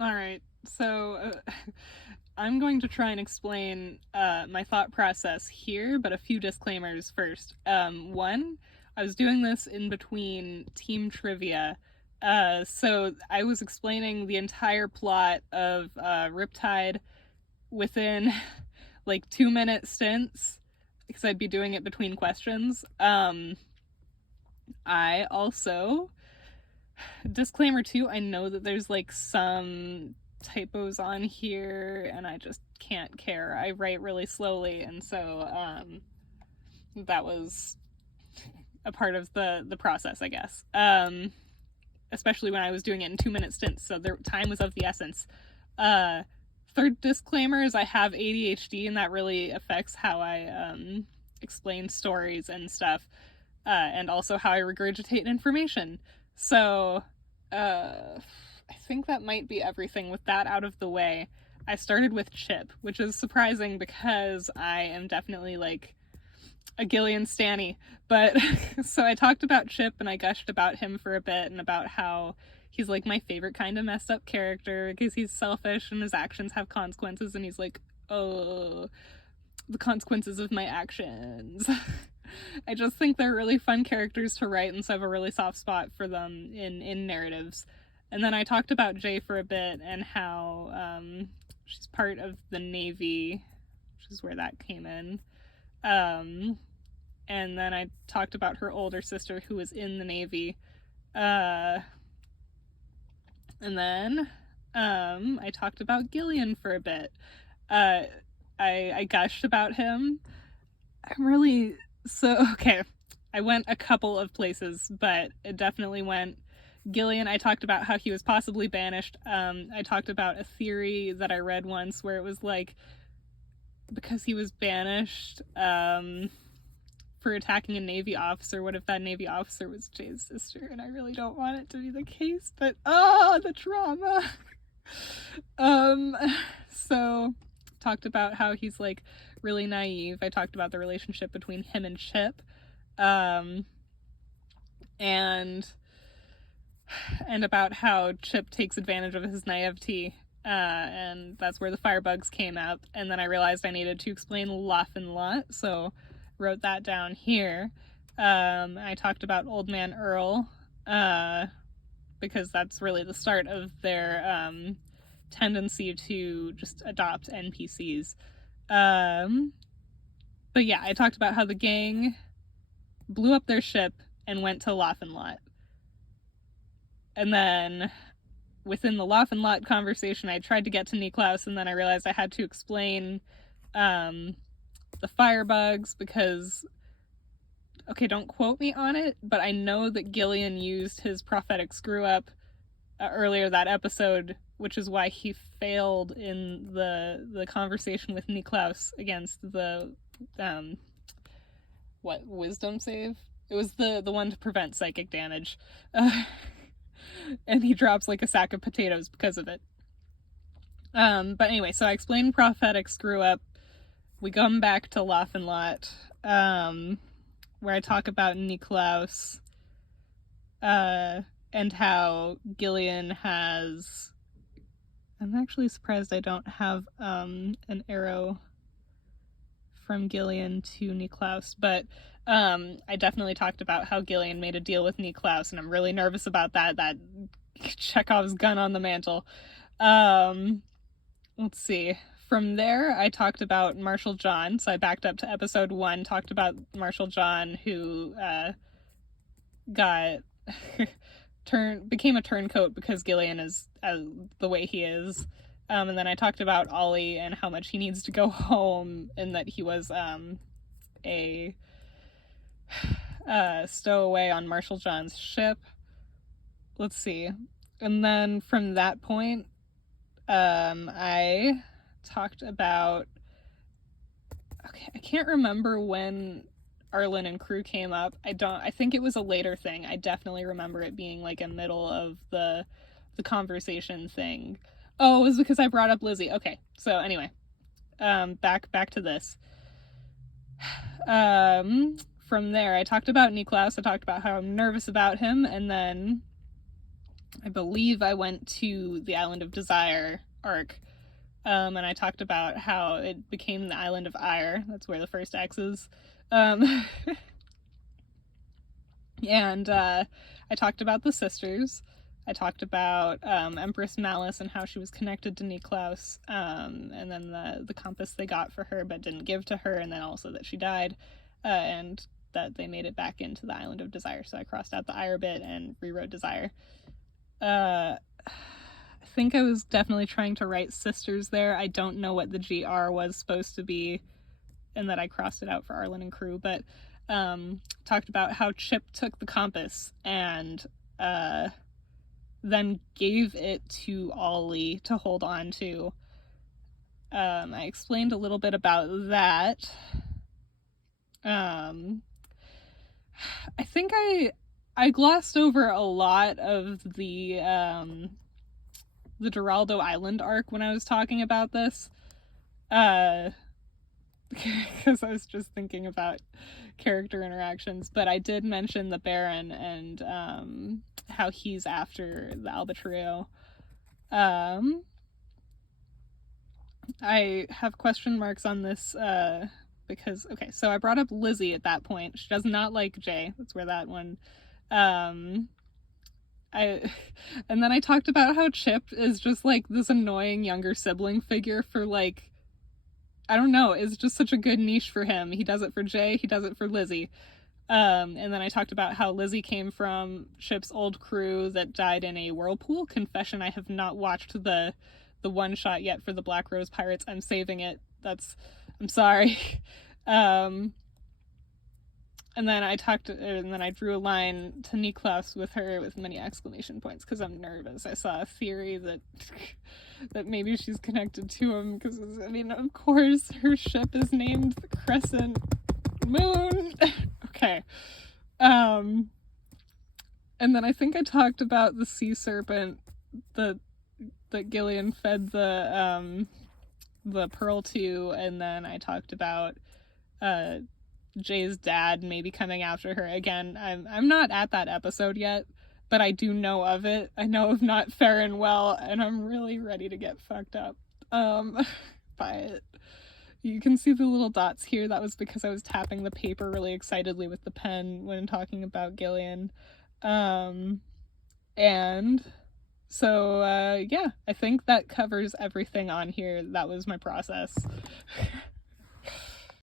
All right. So I'm going to try and explain my thought process here, but a few disclaimers first. One, I was doing this in between team trivia. So I was explaining the entire plot of Riptide within like 2-minute stints because I'd be doing it between questions. I also, disclaimer too, I know that there's like some typos on here and I just can't care. I write really slowly, and so that was a part of the process, I guess. Especially when I was doing it in 2-minute stints, so the time was of the essence. Third disclaimer is I have ADHD, and that really affects how I explain stories and stuff, and also how I regurgitate information. So, I think that might be everything with that out of the way. I started with Chip, which is surprising because I am definitely like a Gillian Stanny. But so I talked about Chip and I gushed about him for a bit and about how he's like my favorite kind of messed up character because he's selfish and his actions have consequences, and he's like, oh, the consequences of my actions. I just think they're really fun characters to write, and so I have a really soft spot for them in narratives. And then I talked about Jay for a bit and how she's part of the Navy, which is where that came in. And then I talked about her older sister who was in the Navy. And then I talked about Gillian for a bit. I gushed about him. I'm really okay. I went a couple of places, but it definitely went Gillian. I talked about how he was possibly banished. I talked about a theory that I read once where it was like, because he was banished for attacking a Navy officer, what if that Navy officer was Jay's sister? And I really don't want it to be the case, but the trauma. So talked about how he's like really naive. I talked about the relationship between him and Chip, and about how Chip takes advantage of his naivety, and that's where the firebugs came up. And then I realized I needed to explain Laugh and Lot, so wrote that down here. I talked about Old Man Earl, because that's really the start of their tendency to just adopt NPCs. But yeah, I talked about how the gang blew up their ship and went to Laugh and Lot. And then within the Laugh and Lot conversation, I tried to get to Niklaus, and then I realized I had to explain the firebugs because, okay, don't quote me on it, but I know that Gillian used his prophetic screw-up earlier that episode, which is why he failed in the conversation with Niklaus against the wisdom save? It was the one to prevent psychic damage. And he drops like a sack of potatoes because of it. But anyway, so I explained prophetic screw up. We come back to Laugh and Lot, where I talk about Niklaus, and how Gillian has... I'm actually surprised I don't have an arrow from Gillian to Niklaus, but I definitely talked about how Gillian made a deal with Niklaus, and I'm really nervous about that Chekhov's gun on the mantle. Let's see. From there, I talked about Marshall John, so I backed up to episode 1, talked about Marshall John, who got became a turncoat because Gillian is the way he is. And then I talked about Ollie and how much he needs to go home, and that he was a stowaway on Marshall John's ship. Let's see. And then from that point, I talked about... okay, I can't remember when Arlen and crew came up. I think it was a later thing. I definitely remember it being like a middle of the conversation thing. Oh, it was because I brought up Lizzie. Okay, so anyway, back to this. From there, I talked about Niklaus. I talked about how I'm nervous about him, and then I believe I went to the Island of Desire arc, and I talked about how it became the Island of Ire. That's where the first X is. And I talked about the sisters. I talked about Empress Malice and how she was connected to Niklaus, and then the compass they got for her but didn't give to her, and then also that she died, and that they made it back into the Island of Desire. So I crossed out the Ire bit and rewrote Desire. I think I was definitely trying to write sisters there. I don't know what the GR was supposed to be, and that I crossed it out for Arlen and crew, but talked about how Chip took the compass and then gave it to Ollie to hold on to. I explained a little bit about that. I think I glossed over a lot of the Geraldo Island arc when I was talking about this. Because I was just thinking about character interactions, but I did mention the Baron and how he's after the Alba Trio. I have question marks on this because, okay, so I brought up Lizzie at that point. She does not like Jay. That's where that one... and then I talked about how Chip is just like this annoying younger sibling figure for like, I don't know, it's just such a good niche for him. He does it for Jay, he does it for Lizzie. And then I talked about how Lizzie came from Chip's old crew that died in a whirlpool. Confession, I have not watched the one shot yet for the Black Rose Pirates. I'm saving it. I'm sorry. And then I drew a line to Niklaus with her with many exclamation points because I'm nervous. I saw a theory that maybe she's connected to him because, I mean, of course, her ship is named the Crescent Moon. Okay. And then I think I talked about the sea serpent that Gillian fed the pearl to, and then I talked about Jay's dad maybe coming after her again. I'm not at that episode yet, but I do know of it. I know of not faring well, and I'm really ready to get fucked up by it. You can see the little dots here. That was because I was tapping the paper really excitedly with the pen when talking about Gillian. And so yeah, I think that covers everything on here. That was my process.